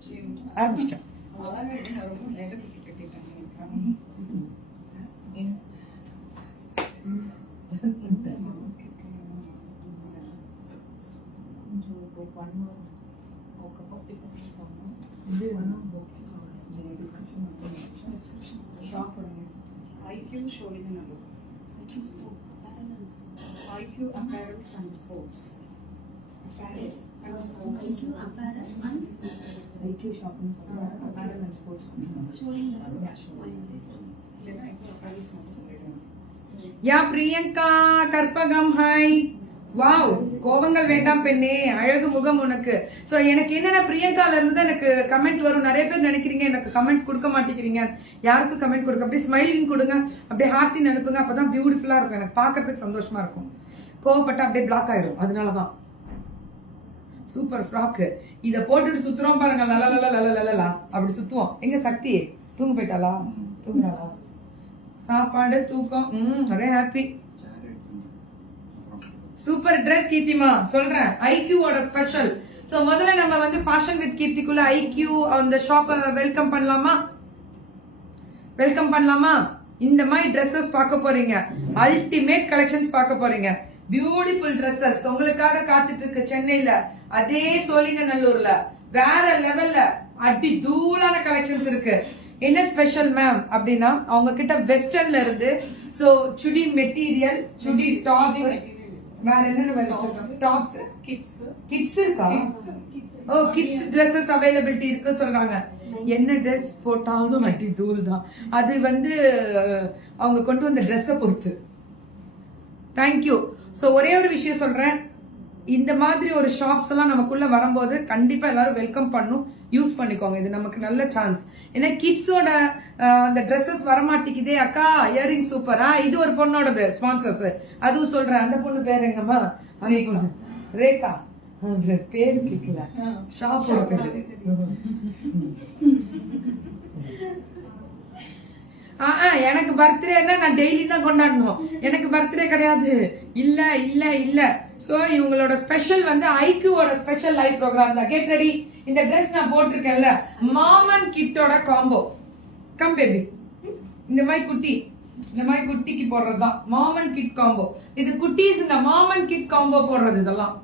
ஆரம்பிச்சிட்டேன். IQ showing in a book. IQ apparels and sports. Apparel and sports. IQ apparel and sports. IQ shopping apparel and sports. Showing yeah Priyanka Karpagam hi. Wow, கோபங்கள் வேண்டாம் பெண்ணே, அழகு முகம் உனக்கு. So எனக்கு என்னன்னா பிரியங்கால இருந்து எனக்கு கமெண்ட் வரும். நிறைய பேர் நினைக்கிறீங்க எனக்கு கமெண்ட் கொடுக்க மாட்டேங்கிறீங்க. யாருக்கும் கமெண்ட் கொடுக்க, அப்படியே ஸ்மைலிங் கொடுங்க, அப்படியே ஹார்ட்டின் அனுப்புங்க. அப்பதான் பியூட்டிஃபுல்லா இருக்கும், எனக்கு பாக்குறதுக்கு சந்தோஷமா இருக்கும். கோவப்பட்டா அப்படியே பிளாக் ஆயிடும். அதனாலதான் சூப்பர் ஃப்ராக். இத போட்டுட்டு சுத்துறோம் பாருங்க, லலலலலலலலா அப்படி சுத்துவோம். எங்க சக்தி தூங்க போயிட்டாளா? தூங்குறாளா? சாப்பாடு தூக்கம் ஒரே ஹாப்பி. சூப்பர் ட்ரெஸ் கீர்த்திமா, சொல்றேன் ஐக்யூவோட ஸ்பெஷல். சோ முதல்ல நம்ம வந்து ஃபேஷன் வித் கீர்த்திக்குள்ள ஐக்யூ அந்த ஷாப்பை வெல்கம் பண்ணலாமா? வெல்கம் பண்ணலாமா? இந்த மாதிரி ட்ரெஸ்ஸஸ் பார்க்க போறீங்க, அல்டிமேட் கலெக்ஷன்ஸ் பார்க்க போறீங்க. பியூட்டிஃபுல் ட்ரெஸ்ஸஸ் உங்களுக்காக காத்துட்டு இருக்கு சென்னையில, அதே சோழிங்கநல்லூர்ல வேற லெவல்ல அடி தூளான கலெக்ஷன்ஸ் இருக்கு. என்ன ஸ்பெஷல் மேம் அப்படின்னா அவங்க கிட்ட வெஸ்டர்ன்ல இருந்து சோ சுடி மெட்டீரியல், சுடி டாப், வேற என்ன டாப்ஸ், கிட்ஸ் இருக்கா? ஓ கிட்ஸ் ட்ரெஸ்ஸஸ் அவைலபிலிட்டி இருக்கு சொல்றாங்க. என்ன ட்ரெஸ் போட்டாலும் அடி தூள் தான். அது வந்து அவங்க கொண்டு வந்த ட்ரெஸ்ஸை பொறுத்து. தேங்க்யூ. சோ ஒரே ஒரு விஷயம் சொல்றேன், இந்த மாதிரி ஒரு ஷாப்ஸ் எல்லாம் நமக்குள்ள வரும்போது கண்டிப்பா எல்லாரும் வெல்கம் பண்ணும், யூஸ் பண்ணிக்கோங்க. இது நமக்கு நல்ல சான்ஸ். ஏன்னா கிட்ஸோட அந்த ட்ரெஸ்ஸஸ் வரமாட்டேங்குதே. அக்கா இயரிங் சூப்பரா, இது ஒரு பொண்ணோடது ஸ்பான்சர்ஸ், அதுவும் சொல்றேன். அந்த பொண்ணு பேர் எங்கம்மா? அந்த பொண்ணு ரேகா, பேரு கேட்கல, ஷாப்போட பேரு. எனக்கு பர்த்டேன்னா நான் டெய்லி தான் கொண்டாடணும், எனக்கு பர்த்டே கிடையாது. இல்ல இல்ல இல்ல. சோ இவங்களோட ஸ்பெஷல் வந்து ஐக்யூவோட ஸ்பெஷல் லைவ் ப்ரோக்ராம் தான். Get ready. இந்த ட்ரெஸ் நான் போட்டிருக்கேன்ல, மாமன் கிட்டோட காம்போ. கம் பேபி, இந்த மாதிரி குட்டி, இந்த மாதிரி குட்டிக்கு போடுறதுதான் மாமன் கிட் காம்போ. இது குட்டீஸ்ங்க, மாமன் கிட் காம்போ போடுறது இதெல்லாம்.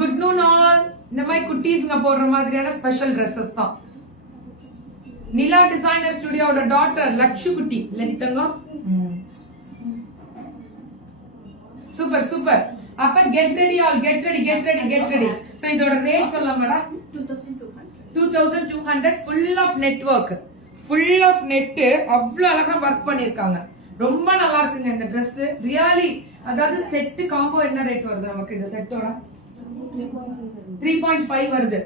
Good noon all. இந்த மாதிரி குட்டீஸ்ங்க போடுற மாதிரியான ஸ்பெஷல் ட்ரெஸ்ஸஸ் தான். நிலா டிசைனர் ஸ்டுடியோட டாட்டர் லக்ஷு குட்டி லலிதங்க. Super super. அப்ப get ready all, get ready get ready get ready. So இதோட ரேட் சொல்லலாமாடா? 2200. Full of network, full of net. அவ்வளவு அழகா ஒர்க் பண்ணிருக்காங்க, ரொம்ப நல்லா இருக்குங்க இந்த Dress ரியலி. அதாவது செட் காம்போ என்ன ரேட் வருது நமக்கு? இந்த செட்டோட 3.5 வருது.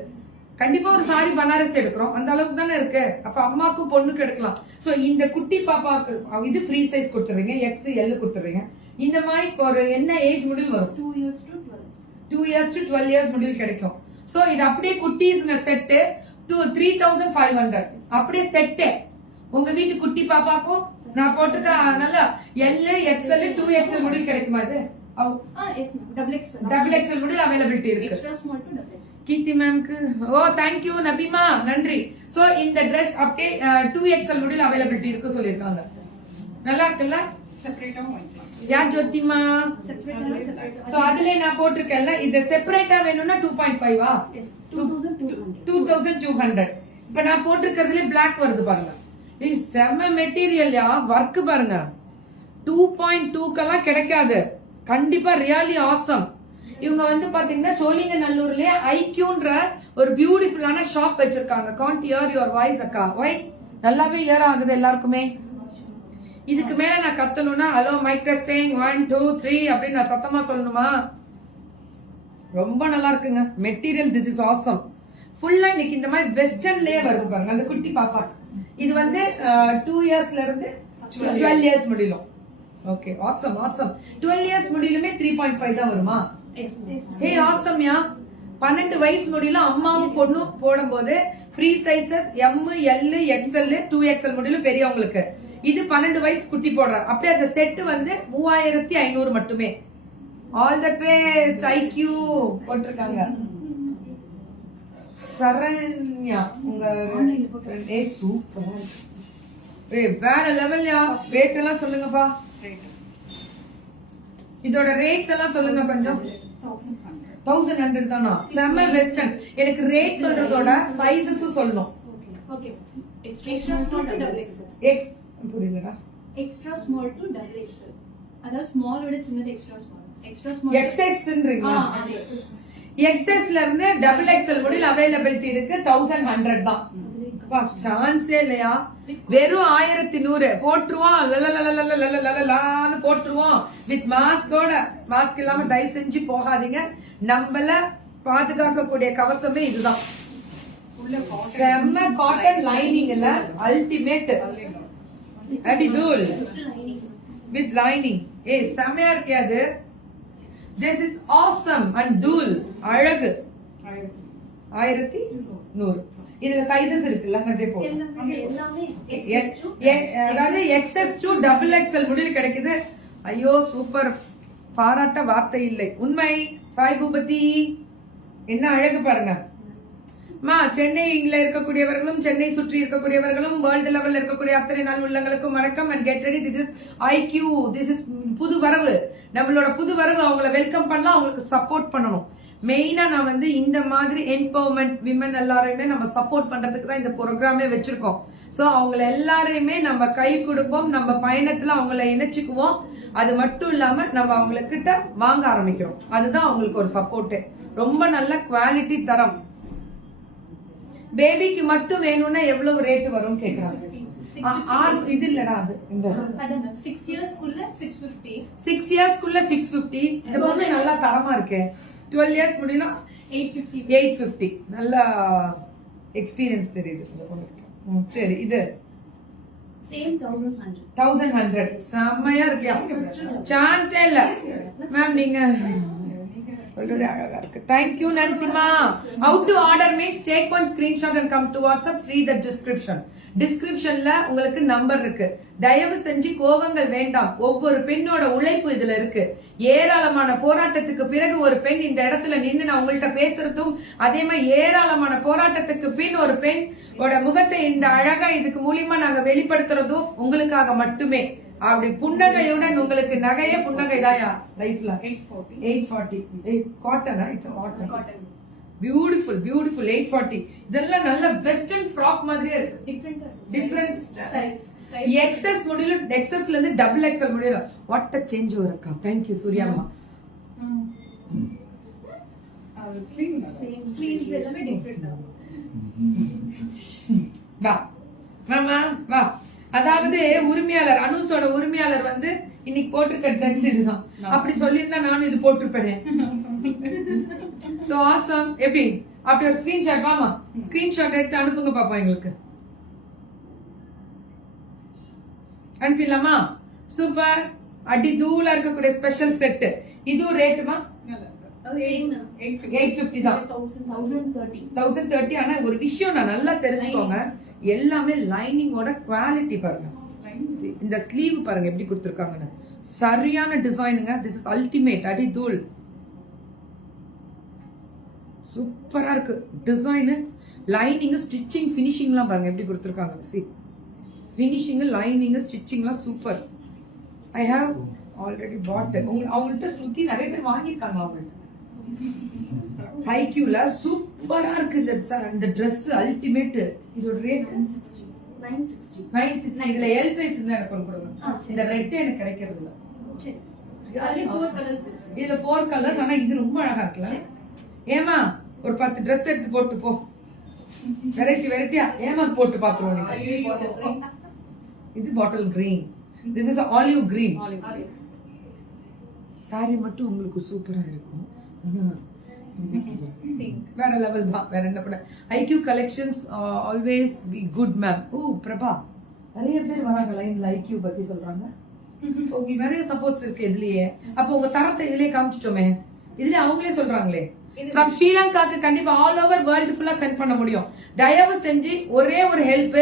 கண்டிப்பா ஒரு சாரி பனாரஸ் எடுக்கிறோம், அந்த அளவுக்கு தானே இருக்கு. அப்ப அம்மாக்கு பொண்ணுக்கு எடுக்கலாம். சோ இந்த குட்டி பாப்பாக்கு இது ஃப்ரீ சைஸ் கொடுத்துறீங்க, எக்ஸ் எல் கொடுத்துறீங்க. இந்த மாதிரி ஒரு என்ன ஏஜ் முடில் வரும்? 2 years to 12 years முடில் கிடைக்கும். சோ இது அப்படியே குட்டீஸ்ங்க செட் 3500. அப்படியே செட் உங்க வீட்டு குட்டி பாப்பாக்கும் நான் போட்டுக்க நல்லா எல் எக்ஸ்எல் 2XL முடில் கிடைக்குமா? இது டபுள் எக்ஸ்எல் முடில் அவைலபிலிட்டி இருக்கு. கீர்த்தி மேம்க்கு ஓ தேங்க்யூ நபிமா, நன்றி. சோ இந்த Dress அப்படியே 2XL முடில் அவைலபிலிட்டி இருக்கு சொல்லிருக்காங்க. நல்லா இருக்குல்ல? செப்பரேட்டாவும் வாங்கிக்கலாம். யா ஜோதிமா, சோ அதுல நான் போட்டிருக்கேன்ல, இது செப்பரேட்டா வேணும்னா 2.5 2200. இப்ப நான் போட்டிருக்கிறதுல பிளாக் வருது பாருங்க. இது செம்ம மெட்டீரியல்யா, வர்க் பாருங்க. 2.2 கிடைக்காது கண்டிப்பா. Really awesome. இவங்க வந்து பாத்தீங்கன்னா சோழிங்கநல்லூர்லயே ஐக்யூன்ற ஒரு பியூட்டிஃபுல்லான ஷாப் வச்சிருக்காங்க. காண்ட் ஹியர் யுவர் வாய்ஸ் அக்கா. வை நல்லாவே ஹியர் ஆகுது எல்லாருக்குமே. இதுக்கு மேல நான் கத்தணும்னா ஹலோ மைக் டெஸ்டிங் 1 2 3 அப்படின்னு நான் சத்தமா சொல்லணுமா? ரொம்ப நல்லா இருக்குங்க மெட்டீரியல். This is awesome. ஃபுல்லா இன்னைக்கு இந்த மாதிரி வெஸ்டர்ன்லயே வருது பாருங்க அந்த குட்டி பாப்பா. இது வந்து 2 yearsல இருந்து 12 years முடியலும். Okay awesome awesome. 12 years முடியலுமே 3.5 தான் வருமா? ஏய் ஆசம்யா. 12 வயசு முடியல அம்மாவும் பொண்ணும் போடும் போது free sizes M L XL 2XL முடியலும் பெரியவங்களுக்கு. இது 12 வயசு குட்டி போடுற. அப்படியே அந்த செட் வந்து 3500 மட்டுமே. ஆல் தி பெஸ்ட் ஐக்யூ போட்டிருக்காங்க. சரண்யா உங்க சூப்பரா வேற லெவல்யா. ரேட் எல்லாம் சொல்லுங்கப்பா. இதோட ரேட்ஸ் எல்லாம் சொல்லுங்க கொஞ்சம். 1100 தானா? செம்ம வெஸ்டர்ன். எனக்கு ரேட் சொல்றதோட சைஸஸும் சொல்லணும். Okay. Extra small to double XL. புரியலடா. Extra small to double XL. அதாவது ஸ்மால் விட சின்னது எக்ஸ்ட்ரா ஸ்மால். எக்ஸ்ட்ரா ஸ்மால் XXன்றீங்களா? XS ல இருந்து டபுள் XL முடியல அவைலபிலிட்டி இருக்கு. 1100 தான். வா சான்ஸே இல்லையா? வெறும் 1100 போட்டுருவோம். லலலலலலலலலலன்னு போட்டுருவோம். வித் மாஸ்கோட. மாஸ்க் இல்லாம தயவு செஞ்சு போகாதீங்க. நம்மள பாதுகாக்கக்கூடிய கவசமே இதுதான். செம்ம காட்டன் லைனிங்ல அல்டிமேட் அடி தூள் வித் லைனிங். செம்மையா இருக்கியாது. திஸ் இஸ் ஆசம் அண்ட் தூள். அழகு. 1100. இதுல சைஸஸ் இருக்குல்ல கண்டே போடும். அதாவது XS to double XL முடியல கிடைக்குது. ஐயோ சூப்பர். பாராட்ட வார்த்தை இல்லை. உண்மை. சாய் பூபதி என்ன அழகு பாருங்க. சென்னையில இருக்கக்கூடியவர்களும் சென்னை சுற்றி இருக்கக்கூடியவர்களும் வேர்ல்டு லெவல்ல இருக்கக்கூடிய அத்தனை நாள் உள்ளங்களுக்கும் வணக்கம். And get ready. This is IQ. This is புது வரவு. நம்மளோட புது வரவு. அவங்கள வெல்கம் பண்ணலாம், அவங்களுக்கு சப்போர்ட் பண்ணணும். மெயினா நான் வந்து இந்த மாதிரி எம்பவர்மெண்ட் விமன் எல்லாரையுமே நம்ம சப்போர்ட் பண்றதுக்கு தான் இந்த ப்ரோக்ராமே வச்சிருக்கோம். சோ அவங்கள எல்லாரையுமே நம்ம கை கொடுப்போம். நம்ம பயணத்துல அவங்கள இணைச்சுக்குவோம். அது மட்டும் இல்லாம நம்ம அவங்ககிட்ட வாங்க ஆரம்பிக்கிறோம். அதுதான் அவங்களுக்கு ஒரு சப்போர்ட். ரொம்ப நல்ல குவாலிட்டி தரம். பேபிக்கு மட்டும் வேணும்னா எவ்வளவு ரேட் வரும் கேக்குறாங்க. இது இல்லடா அது இந்த 6 இயர்ஸ்க்குள்ள 650. 6 இயர்ஸ்க்குள்ள 650. இந்த பொண்ணு நல்லா தரமா இருக்கு. 12 இயர்ஸ் முடியல 850. நல்ல எக்ஸ்பீரியன்ஸ் தெரியுது இந்த பொண்ணுக்கு. சரி இது சேம் 1100. 1100 செம்மையா இருக்கியா? சான்ஸே இல்ல மேம். நீங்க சொல்றது அழகா இருக்கு. Thank you நன்சிமா. How to order means take one screenshot and come to WhatsApp. See the description. டிஸ்கிரிப்ஷன்ல உங்களுக்கு நம்பர் இருக்கு. தயவு செஞ்சு கோவங்கள் வேண்டாம். ஒவ்வொரு பெண்ணோட உழைப்பு இதுல இருக்கு. ஏராளமான போராட்டத்துக்கு பிறகு ஒரு பெண் இந்த இடத்துல நின்று நான் உங்கள்கிட்ட பேசுறதும், அதே மாதிரி ஏராளமான போராட்டத்துக்கு பின் ஒரு பெண்ணோட முகத்தை இந்த அழகா இதுக்கு மூலியமா நாங்க வெளிப்படுத்துறதும் உங்களுக்காக மட்டுமே. அப்படி புன்னகையுடன் உங்களுக்கு நகைய புன்னகை தாயா லைஃப்ல. 840 காட்டனா? It's cotton. Beautiful beautiful. 840. இதெல்லாம் நல்ல வெஸ்டர்ன் ஃப்ராக் மாதிரியே இருக்கு. Different size. XS முடியல. XS ல இருந்து டபுள் XL முடியல. வாட் அ சேஞ்ச் ஓவர் அக்கா. தேங்க் யூ சூர்யாம்மா. ஸ்லீவ்ஸ் எல்லாமே டிஃபரண்ட் தான். வா மாமா வா. அதாவது உரிமையாளர் அனுஷோட உரிமையாளர் வந்து இன்னைக்கு போட்டிருக்க ட்ரெஸ் இதுதான். அப்படி சொல்லியிருந்தா நானும் இது போட்டிருப்பேனே. So awesome. எப்படி அப்படி ஒரு ஸ்கிரீன்ஷாட் வாமா. ஸ்கிரீன்ஷாட் எடுத்து அனுப்புங்க பாப்போம் எங்களுக்கு. அனுப்பிடலாமா? சூப்பர். அடி தூளா இருக்கக்கூடிய ஸ்பெஷல் செட். இது ரேட்டுமா? 850 தான். 1030. ஆனா ஒரு விஷயம் நான் நல்லா தெரிஞ்சுக்கோங்க. எல்லாமே லைனிங்கோட குவாலிட்டி பாருங்க. இந்த ஸ்லீவ் பாருங்க எப்படி கொடுத்திருக்காங்கன்னு. சரியான டிசைனுங்க. This is ultimate. அடி தூள். சூப்பரா இருக்கு டிசைன். லைனிங், ஸ்டிச்சிங், ஃபினிஷிங்லாம் பாருங்க எப்படி கொடுத்திருக்காங்க. சி ஃபினிஷிங், லைனிங், ஸ்டிச்சிங்லாம் super. I have already bought. அவங்கள்ட்ட சுத்தி நிறைய பேர் வாங்கியிருக்காங்க. அவங்கள்ட்ட IQல சூப்பரா இருக்கு இந்த Dress அல்டிமேட். இதோட ரேட் 960. இதுல L சைஸ் இருந்தா எனக்கு ஒன்னு கொடுங்க. இந்த ரெட் எனக்கு கிடைக்கிறது இல்ல. சரி. அதுல 4 கலர்ஸ் இருக்கு. இதுல 4 கலர்ஸ். ஆனா இது ரொம்ப அழகா இருக்குல்ல. ஏமா ஒரு 10 Dress எடுத்து போட்டு போ. வெரைட்டியா ஏமா போட்டு பாத்துறோம். இது bottle green. This is olive green. Sorry மட்டும் உங்களுக்கு சூப்பரா இருக்கும். வேற லெவல் தான். வேற என்ன பண்ண. IQ collections always be good ma'am. ஓ பிரபா நிறைய பேர் வராங்க லைன்ல IQ பத்தி சொல்றாங்க. ஓகே நிறைய சப்போர்ட்ஸ் இருக்கு இதுலயே. அப்ப உங்க தரத்தை இதுலயே காமிச்சிட்டோமே. இதுல அவங்களே சொல்றாங்களே. ஃப்ரம் ஸ்ரீலங்காக்கு கண்டிப்பா ஆல் ஓவர் வேர்ல்டு ஃபுல்லா சென்ட் பண்ண முடியும். தயவு செஞ்சு ஒரே ஒரு ஹெல்ப்.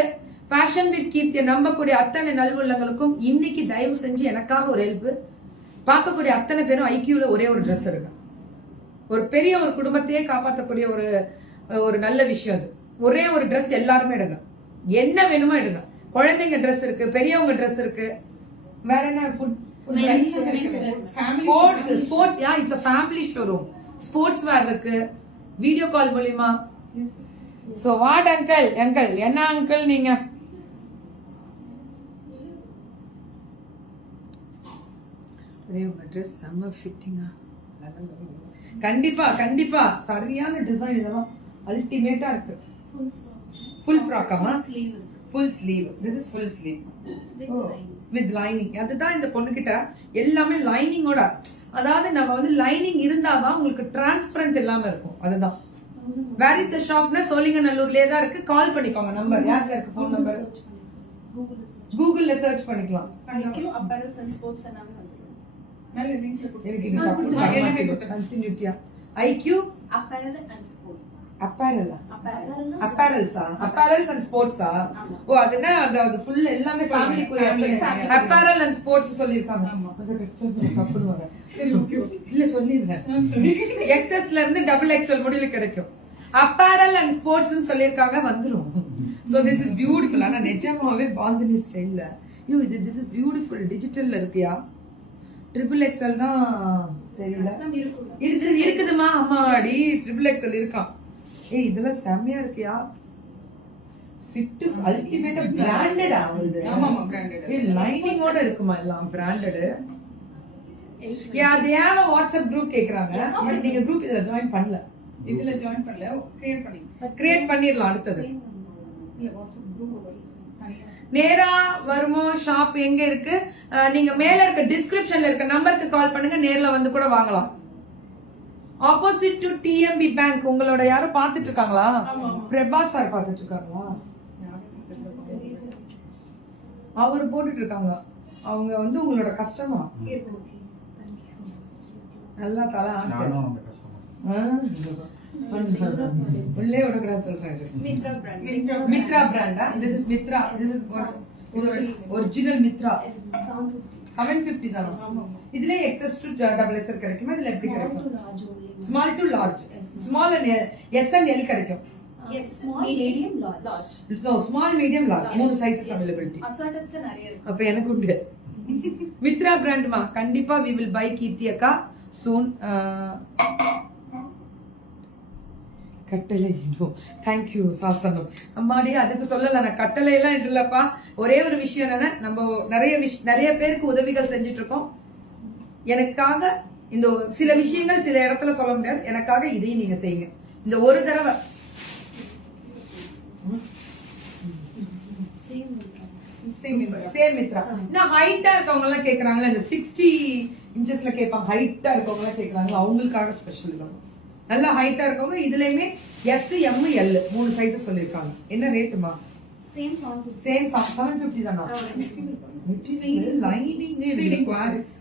ஃபேஷன் வித் கீர்த்தியை நம்பக்கூடிய அத்தனை நல்வுள்ளங்களுக்கும் இன்னைக்கு தயவு செஞ்சு எனக்காக ஒரு ஹெல்ப். பார்க்கக்கூடிய அத்தனை பேரும் IQல ஒரே ஒரு Dress இருக்கு. ஒரு பெரிய ஒரு குடும்பத்தையே காப்பாற்றக்கூடிய ஒரு ஒரு நல்ல விஷயம் அது. ஒரே ஒரு Dress எல்லாருமே எடுங்க, என்ன வேணுமோ எடுங்க. குழந்தைங்க Dress இருக்கு, பெரியவங்க Dress இருக்கு, வேற என்ன food sports yeah it's a family showroom. Sports வேர் இருக்கு, வீடியோ கால் மூலமா. சோ வாட் அங்கிள் என்ன அங்கிள் நீங்க உங்க Dress செம்ம ஃபிட்டிங்கா. கண்டிப்பா சரியான டிசைன், இதெல்லாம் அல்டிமேட்டா இருக்கு. ஃபுல் ஃப்ராக்காமா? Full sleeve. This is full sleeve with lining. அதுதான் இந்த பொண்ணுகிட்ட எல்லாமே லைனிங்கோட. அதாவது நம்ம வந்து லைனிங் இருந்தாதான் உங்களுக்கு டிரான்ஸ்பரண்ட் இல்லாம இருக்கும். அதுதான். வேர் இஸ் த ஷாப்னா சோழிங்கநல்லூர்லயே தான் இருக்கு. கால் பண்ணிக்கோங்க. நம்பர் யாருக்கு இருக்கு? ஃபோன் நம்பர் கூகுள்ல சர்ச் பண்ணிக்கலாம். IQ apparels and sports. ஓ அதுனா அது ஃபுல் எல்லாமே ஃபேமிலிக்குரிய apparel and sports சொல்லிருக்காங்க. இல்ல சொல்லிருக்கேன். XS ல இருந்து XXL முடியல கிடைக்கும். apparel and sports னு சொல்லிருக்காங்க, வந்துரும். so this is beautiful. ஆனா நிஜமாவே பாந்தினி ஸ்டைல்ல this is beautiful. டிஜிட்டல்ல இருக்குயா. XXL தான் தெரியல. இருக்குதுமா. அம்மாடி XXL இருக்கான். ஏய் இதெல்லாம் செமையா இருக்கியா. ஃபிட் அல்டிமேட்டா பிராண்டட் ஆகுது. ஆமாமா பிராண்டட். ஏய் லைனிங்கோட இருக்குமா எல்லாம் branded. Yeah they have a WhatsApp group கேக்குறாங்க. பட் நீங்க group இதுல ஜாயின் பண்ணல. இதுல ஜாயின் பண்ணல. கிரியேட் பண்ணிரலாம் அடுத்து. இல்ல WhatsApp group நேரா வருமோ ஷாப் எங்க இருக்கு? நீங்க மேல இருக்க டிஸ்கிரிப்ஷன்ல இருக்க நம்பருக்கு கால் பண்ணுங்க, நேர்ல வந்து கூட வாங்கலாம். Opposite to TMB bank. உங்களோட யாரும் பாத்துட்டு இருக்காங்களா? பிரபா சார் பாத்துட்டு இருக்காங்களா? அவர் போட்டுட்டு இருக்காங்க. அவங்க வந்து உங்களோட கஸ்டமர். நல்லா தலை உள்ளே விடக்கூட சொல்றாரு. மித்ரா பிராண்டா? this is Mithra. this is original Mithra. 750 தான். இதுல XS to XXL கிடைக்குமா? இதுல எப்படி கிடைக்கும்? Small to large. Small and S and L கிடைக்கும். small, medium, large. So small, medium, large. மூணு சைஸஸ் அவைலபிலிட்டி. Assortments நிறைய இருக்கு. அப்ப எனக்கு உண்டு. மித்ரா பிராண்ட்மா கண்டிப்பா we will buy கீர்த்தி அக்கா soon. கட்டளை தேங்க்யூ சாசனம். அம்மாடி அதுக்கு சொல்லல, நான் கட்டளை எல்லாம் இல்லப்பா. ஒரே ஒரு விஷயம் என்னன்னா, நம்ம நிறைய பேருக்கு உதவிகள் செஞ்சுட்டு இருக்கோம். எனக்காக இந்த சில விஷயங்கள் சில இடத்துல சொல்ல முடியாது. எனக்காக இதையும் நீங்க செய்யுங்க. இந்த ஒரு தடவை சேம் மித்ரா. நான் ஹைட்டா இருக்கவங்க எல்லாம் கேக்குறாங்களா, இந்த 60 இன்ச்சஸ்ல கேட்பாங்க. ஹைட்டா இருக்கவங்க எல்லாம் கேக்குறாங்களா, அவங்களுக்காக ஸ்பெஷல் தான். நல்லா ஹைட்டா இருக்கவங்க இதுலயுமே S, M, L மூணு சைஸஸ் சொல்லிருக்காங்க. என்ன ரேட்டுமா? சேம் 750 தானா?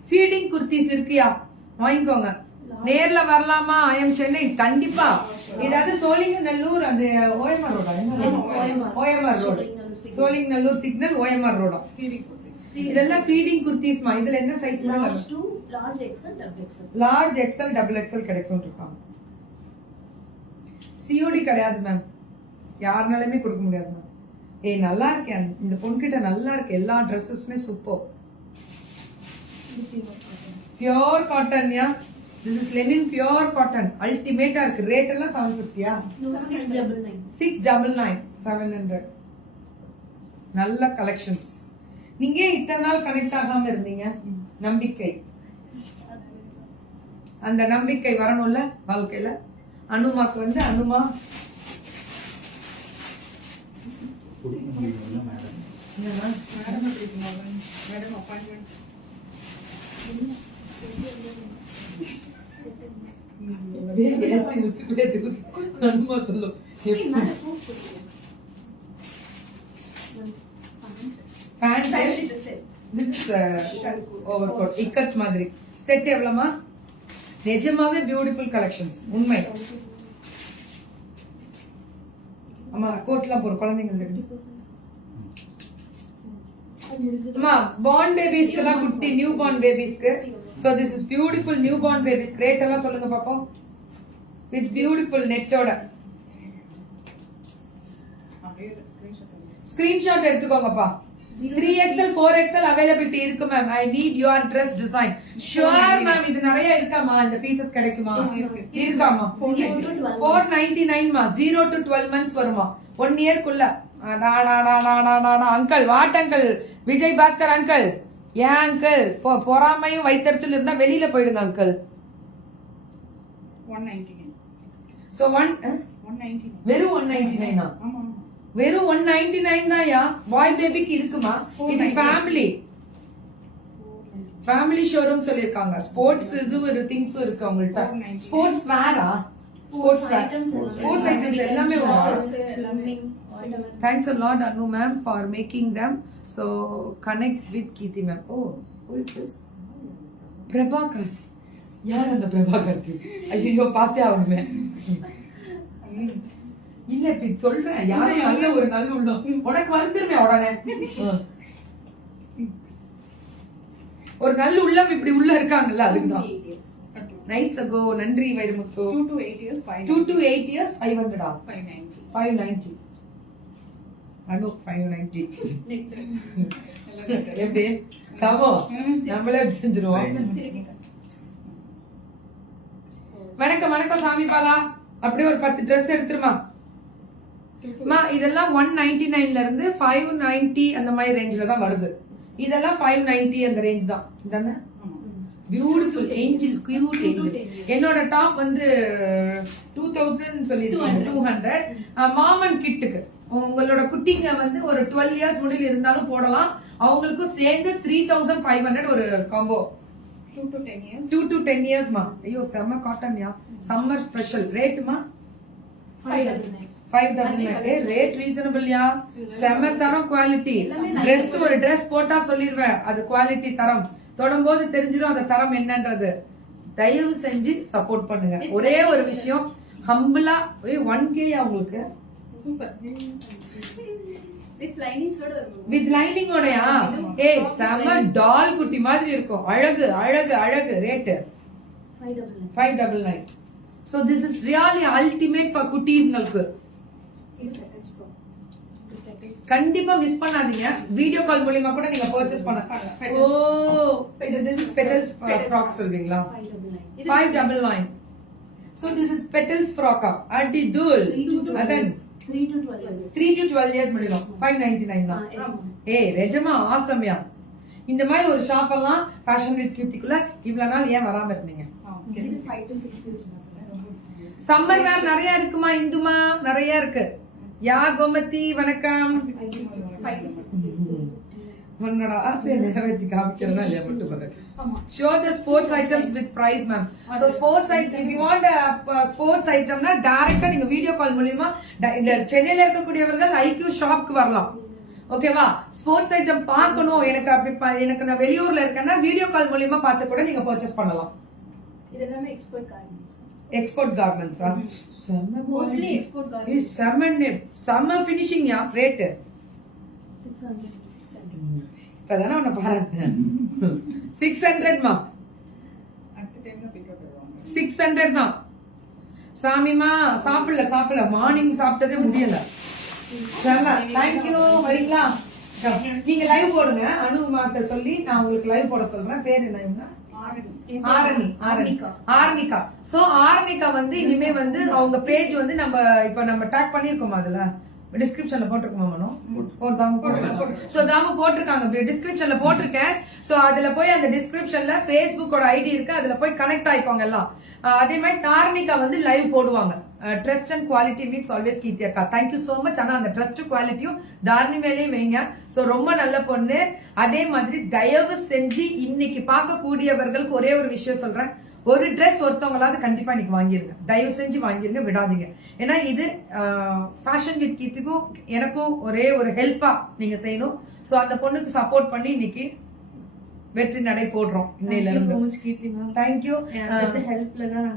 ஃபீடிங் குர்த்திஸ் இருக்கியா? வாங்கிக்கோங்க. நேர்ல வரலாமா? I am Chennai. கண்டிப்பா. இதாவது சோழிங்கநல்லூர் அந்த OMR ரோடா? OMR road. Sholinganallur signal OMR ரோடா. இதெல்லாம் ஃபீடிங் குர்த்திஸ்மா. இதுல என்ன சைஸ்? லார்ஜ் XL XXL கிடைக்கும் இருக்காங்க. COD கிடையாது மேம், யாருனாலுமே கொடுக்க முடியாது மேம். ஏய் நல்லா இருக்கேன், இந்த பொண்ணுகிட்ட நல்லா இருக்கு. எல்லா ட்ரெஸ்ஸஸுமே super. Pure cotton yeah. This is linen pure cotton. அல்டிமேட்டா இருக்கு. ரேட் எல்லாம் 750யா? 699 700. நல்ல கலெக்ஷன்ஸ். நீங்க இத்தனை நாள் கனெக்ட் ஆகாம இருந்தீங்க. நம்பிக்கை, அந்த நம்பிக்கை வரணும்ல வாழ்க்கையில. அனுமாக்கு வந்து அனுமா அனுமா சொல்லும். ஓவர்கோட் இக்கட் மாதிரி செட் எவ்வளவுமா? நிஜமாவே பியூட்டிஃபுல் கலெக்ஷன்ஸ். உண்மை. அம்மா கோட்லாம் போற குழந்தைங்களுக்கு. அம்மா born பேபிஸ்க்கு எல்லாம் குட்டி நியூ born பேபிஸ்க்கு. so this is beautiful new born babies. Rate எல்லாம் சொல்லுங்க பாப்போம். with beautiful நெட்டோட ஸ்கிரீன்ஷாட் எடுத்துக்கோங்கப்பா. 3XL 4XL அவைலபிலிட்டி இருக்கு ma'am. I need your dress design. Sure ma'am. இது நிறைய இருக்காமா? இந்த பீசஸ் கிடைக்குமா? இருக்காமா? 499 மா. 0 to 12 months வருமா? 1 year குள்ள. Uncle what uncle? Vijay Bhaskar uncle. ஏன் அங்கிள் பொறாமையும் வைத்தறிச்சல் இருந்தா வெளியில போயிடுங்க அங்கிள். 199. சோ 199. வெறும் 199 ஆ? ஆமா. வெறும் 199 தான் யா. பாய் பேபிக்கு இருக்குமா? இது ஃபேமிலி ஷோரூம் சொல்லிருக்காங்க. ஸ்போர்ட்ஸ் இது ஒரு திங்ஸ் இருக்கு அவங்கள்ட்ட. Sports vera? ஸ்போர்ட்ஸ் ஐட்டம்ஸ் எல்லாமே வரும். Thanks a lot Anu ma'am for making them. So connect with Kirti ma'am. Oh, who is this? Prabhakar. யார் அந்த பிரபாகர்? ஐயோ பார்த்தே ஆகணுமே. இல்ல இப்ப சொல்றேன். யாரும் நல்ல ஒரு நல்ல உள்ளம் உனக்கு வந்துருமே உடனே. ஒரு நல்ல உள்ளம் இப்படி உள்ள இருக்காங்கல்ல அதுக்குதான். Nice ago. நன்றி Vairamuthu. 2 to 8 years 500. 2 to 8 years 500 ஆ? 590. 590. அனு 590. எப்படி காமோ நம்மளே செஞ்சிருவோம். வணக்கம் வணக்கம் சாமி பாலா. அப்படியே ஒரு 10 ட்ரெஸ் எடுத்துருமா. இதெல்லாம் 199ல இருந்து 590 அந்த மாதிரி ரேஞ்சில தான் வருது. இதெல்லாம் 590 அந்த ரேஞ்ச் தான். இதானே பியூட்டிஃபுல் ஏஞ்சல் கியூட் ஏஞ்சல். என்னோட டாப் வந்து 2000 சொல்லிருக்கீங்க. 200 மாமன் கிட்டுக்கு உங்களோட குட்டிங்க வந்து ஒரு 12 இயர்ஸ் முடியல இருந்தாலும் போடலாம். அவங்களுக்கும் சேர்ந்து 3500 ஒரு combo. 2 to 10 years. 2 to 10 years மா. ஐயோ செம்ம காட்டன் யா. சம்மர் ஸ்பெஷல் ரேட்மா 599. Rate reasonable yeah. செம்ம தரம் குவாலிட்டி. Dress ஒரு Dress போட்டா சொல்லிருவேன் அது குவாலிட்டி தரம். தொடும்போது தெரிஞ்சிடும் அந்த தரம் என்னன்றது. தயவு செஞ்சு சப்போர்ட் பண்ணுங்க. ஒரே ஒரு விஷயம் ஹம்பிளா 1K உங்களுக்கு Super. With lining ஓடயா? ஏய் செம்ம டால் குட்டி மாதிரி இருக்கும். அழகு அழகு அழகு. Rate 599. So this is really ultimate for குட்டீஸ்ங்களுக்கு. கண்டிப்பா மிஸ் பண்ணாதீங்க. வீடியோ கால் மூலமா கூட நீங்க பர்ச்சேஸ் பண்ணலாம். ஓ இது this is petals frock சொல்வீங்களா? 599. So this is petals frock. அடி தூள். அதான் 3 to 12 years முடியும். 599 தான். ஏய் ரெஜமா ஆசம்யா. இந்த மாதிரி ஒரு ஷாப் எல்லாம் ஃபேஷன் வித் கியூட்டிக்குள்ள இவ்வளவு நாள் ஏன் வராம இருந்தீங்க? 5 to 6 years. சம்மர் வேர் நிறைய இருக்குமா? இந்துமா நிறைய இருக்கு. யா கோமதி வணக்கம். 5 to 6 years. உன்னோட ஆசையை நிறைவேற்றி காமிக்கிறதா இல்லையா மட்டும் பாரு. Show the sports items with price ma'am. So sports item if you want a sports item na direct நீங்க வீடியோ கால் மூலமா இந்த சென்னையில இருக்கக்கூடியவர்கள் IQ ஷாப்க்கு வரலாம். ஓகேவா? ஸ்போர்ட்ஸ் ஐட்டம் பார்க்கணும் எனக்கு அப்படி எனக்கு நான் வெளியூர்ல இருக்கேன்னா வீடியோ கால் மூலமா பார்த்து கூட நீங்க பர்ச்சேஸ் பண்ணலாம். இதெல்லாம் எக்ஸ்போர்ட் கார்மெண்ட்ஸ். எக்ஸ்போர்ட் கார்மெண்ட்ஸா? செம்ம மோஸ்ட்லி எக்ஸ்போர்ட் கார்மெண்ட்ஸ். செம்ம ஃபினிஷிங் யா. Rate 600 to 600. இப்பதானே உன்னை பாருங்க. 600 மா. அடுத்த டைம்ல பிக் அப் பண்ணுவாங்க. 600 தான். சாமிமா சாப்பிடல மார்னிங் சாப்பிட்டதே முடியல. செம்ம. Thank you. வரீங்களா? நீங்க லைவ் போடுங்க. அனு மாட்ட சொல்லி நான் உங்களுக்கு லைவ் போட சொல்றேன். பேர் என்ன? ஆர்னிகா. சோ ஆர்னிகா வந்து இனிமே வந்து அவங்க பேஜ் வந்து நம்ம டாக் பண்ணிருக்கோம். அதுல டிஸ்கிரிப்ஷன்ல போட்டிருக்கோமா மனோ? தாமு போட்டிருக்காங்க. டிஸ்கிரிப்ஷன்ல போட்டிருக்கேன். சோ அதுல போய் அந்த டிஸ்கிரிப்ஷன்ல Facebookோட ஐடி இருக்கு. அதுல போய் கனெக்ட் ஆயிக்கோங்க எல்லாம். அதே மாதிரி தார்னிகா வந்து லைவ் போடுவாங்க. Trust and quality meets always Keerthi அக்கா. Thank you so much. ஆனா அந்த ட்ரஸ்ட் குவாலிட்டியும் தார்னி மேலேயும் வைங்க. சோ ரொம்ப நல்ல பொண்ணு. அதே மாதிரி தயவு செஞ்சு இன்னைக்கு பார்க்கக்கூடியவர்களுக்கு ஒரே ஒரு விஷயம் சொல்றேன். ஒரு ட்ரெஸ் ஒருத்தவங்களாவது கண்டிப்பா இன்னைக்கு வாங்கிருங்க. தயவு செஞ்சு வாங்கிருங்க, விடாதீங்க. ஏன்னா இது ஃபேஷன் வித் கீர்த்திக்கும் எனக்கும் ஒரே ஒரு ஹெல்ப்பா நீங்க செய்யணும். சோ அந்த பொண்ணுக்கு சப்போர்ட் பண்ணி இன்னைக்கு வெற்றி நடை போடுறோம். இன்னையில இருந்து கீர்த்தி மேம். தேங்க்யூ. ஹெல்ப்ல தான்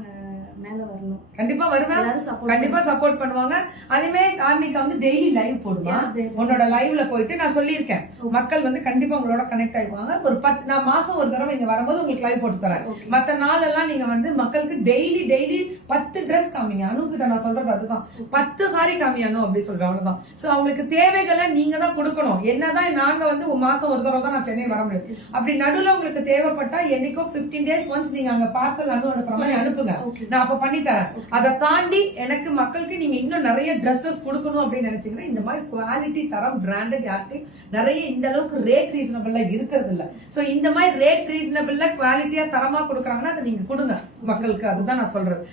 நாங்க மேல வரணும். கண்டிப்பா வருவேன், எல்லாரும் support கண்டிப்பா சப்போர்ட் பண்ணுவாங்க. அதுமே கார்மிகா வந்து டெய்லி லைவ் போடுவா. Yeah, they- உன்னோட லைவ்ல போயிட்டு நான் சொல்லியிருக்கேன், மக்கள் வந்து கண்டிப்பா உங்களோட கனெக்ட் ஆயிடுவாங்க. ஒரு 10 நான் மாசம் ஒரு தடவை இங்க வரும்போது உங்களுக்கு லைவ் போட்டு தரேன். Okay. மத்த நாள் எல்லாம் நீங்க வந்து மக்களுக்கு டெய்லி 10 ட்ரெஸ் காமிங்க. அனுகிட்ட நான் சொல்றது அதுதான், 10 சாரி காமி அனு அப்படி சொல்றேன், அவ்வளவுதான். சோ அவங்களுக்கு தேவைகளை நீங்க தான் கொடுக்கணும். என்னதான் நாங்க வந்து ஒரு மாசம் ஒரு தடவை தான் நான் சென்னை வர முடியும். அப்படி நடுவுல உங்களுக்கு தேவைப்பட்டா என்னைக்கோ 15 days ஒன்ஸ் நீங்க அங்க பார்சல் அனுப்புற மாதிரி அனுப்புங்க, நான் அப்ப பண்ணி தரேன். அதை தாண்டி எனக்கு மக்களுக்கு நீங்க இன்னும் நிறைய ட்ரெஸ்ஸஸ் கொடுக்கணும் அப்படின்னு நினைச்சீங்கன்னா இந்த மாதிரி குவாலிட்டி தரம் பிராண்டட் யாருக்கு நிறைய இந்த அளவுக்கு ரேட் ரீசனபிளா இருக்கிறது இல்ல. சோ இந்த மாதிரி ரேட் ரீசனபிளா குவாலிட்டியா தரமா கொடுக்குறாங்கன்னா அதை நீங்க கொடுங்க மக்களுக்கு. அதுதான் நான் சொல்றது.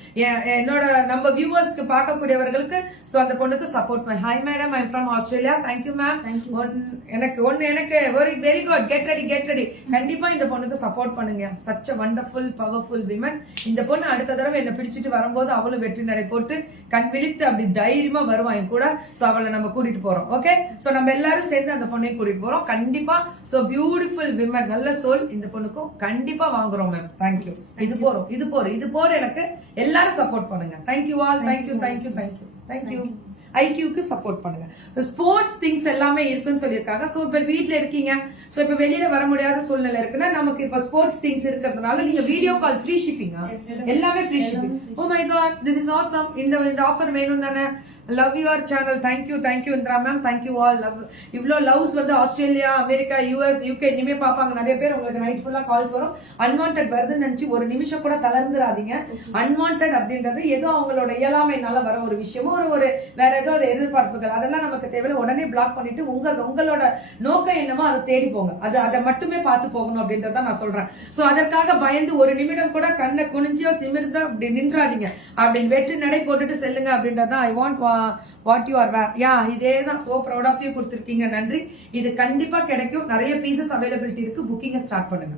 என்னோட நம்ம வியூவர்ஸ்க்கு பார்க்கக்கூடியவர்களுக்கு சோ அந்த பொண்ணுக்கு சப்போர்ட் பண்ண. Hi madam, I am from Australia. Thank you ma'am. எனக்கு வெரி குட். Get ready. கண்டிப்பா இந்த பொண்ணுக்கு சப்போர்ட் பண்ணுங்க. Such a wonderful powerful women. இந்த பொண்ணு அடுத்த தடவை என்ன பிடிச்சிட்டு வரும்போது அவளும் வெற்றி நடை போட்டு கண் விழித்து அப்படி தைரியமா வருவாங்க கூட. சோ அவளை நம்ம கூட்டிட்டு போறோம். ஓகே, சோ நம்ம எல்லாரும் சேர்ந்து அந்த பொண்ணையும் கூட்டிட்டு போறோம் கண்டிப்பா. சோ பியூட்டிஃபுல் விமன், நல்ல சோல். இந்த பொண்ணுக்கும் கண்டிப்பா வாங்குறோம் மேம். தேங்க்யூ. இது போறோம் எனக்கு எல்லாரும் சப்போர்ட் பண்ணுங்க. Thank you all. தேங்க்யூ. ஐக்யூக்கு சப்போர்ட் பண்ணுங்க. ஸ்போர்ட்ஸ் திங்ஸ் எல்லாமே இருக்குன்னு சொல்லியிருக்காங்க. சோ இப்ப வீட்ல இருக்கீங்க, சோ இப்ப வெளியில வர முடியாத சூழ்நிலை இருக்குன்னா நமக்கு இப்ப ஸ்போர்ட்ஸ் திங்ஸ் இருக்கிறதுனால நீங்க வீடியோ கால் ஃப்ரீ ஷிப்பிங், எல்லாமே free shipping. Oh my god, this is awesome. இந்த ஆஃபர் வேணும் தானே? Love your channel. Thank you Indira ma'am. Thank you all. Love இவ்ளோ லவ்ஸ் வந்து ஆஸ்திரேலியா, அமெரிக்கா, யூஎஸ், யூகே இனிமே பாப்பாங்க நிறைய பேர். உங்களுக்கு நைட் ஃபுல்லா கால்ஸ் வரும். அன்வான்டட் வருதுன்னு நினைச்சு ஒரு நிமிஷம் கூட தளர்ந்துடாதீங்க. அன்வான்டட் அப்படின்றது ஏதோ அவங்களோட இயலாமைனால வர ஒரு விஷயமோ ஒரு வேற ஏதோ ஒரு எதிர்பார்ப்புகள், அதெல்லாம் நமக்கு தேவையில்ல. உடனே பிளாக் பண்ணிட்டு உங்களோட நோக்கம் என்னமோ அதை தேடி போங்க. அதை மட்டுமே பார்த்து போகணும் அப்படின்றத நான் சொல்றேன். சோ அதற்காக பயந்து ஒரு நிமிடம் கூட கண்ணை குனிஞ்சோ நிமிர்ந்தோ அப்படி நின்றாதீங்க. அப்படின்னு வெற்றி நடை போட்டுட்டு செல்லுங்க அப்படின்றதான் I want what you are wear. Yeah, இதே தான். சோ ப்ரௌட் ஆஃப் யூ கொடுத்துருக்கீங்க. நன்றி. இது கண்டிப்பா கிடைக்கும். நிறைய பீசஸ் அவைலபிலிட்டி இருக்கு. புக்கிங்க ஸ்டார்ட் பண்ணுங்க.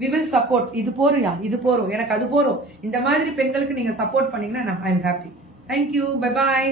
we will support. இது போறோம் எனக்கு அது போறோம். இந்த மாதிரி பெண்களுக்கு நீங்க சப்போர்ட் பண்ணீங்கன்னா I am happy. Thank you. Bye bye.